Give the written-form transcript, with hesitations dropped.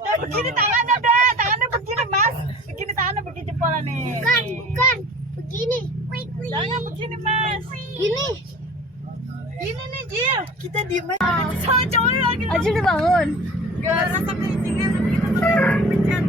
Nah, begini tangannya udah, tangannya begini mas, begini tangannya begini jempolnya nih. Bukan, begini. Jangan begini mas. Gini. Gini nih Jil, kita diem aja. Sama cowoknya lagi. Aji udah bangun. Gak rasa kelincingan, kita tuh pencet.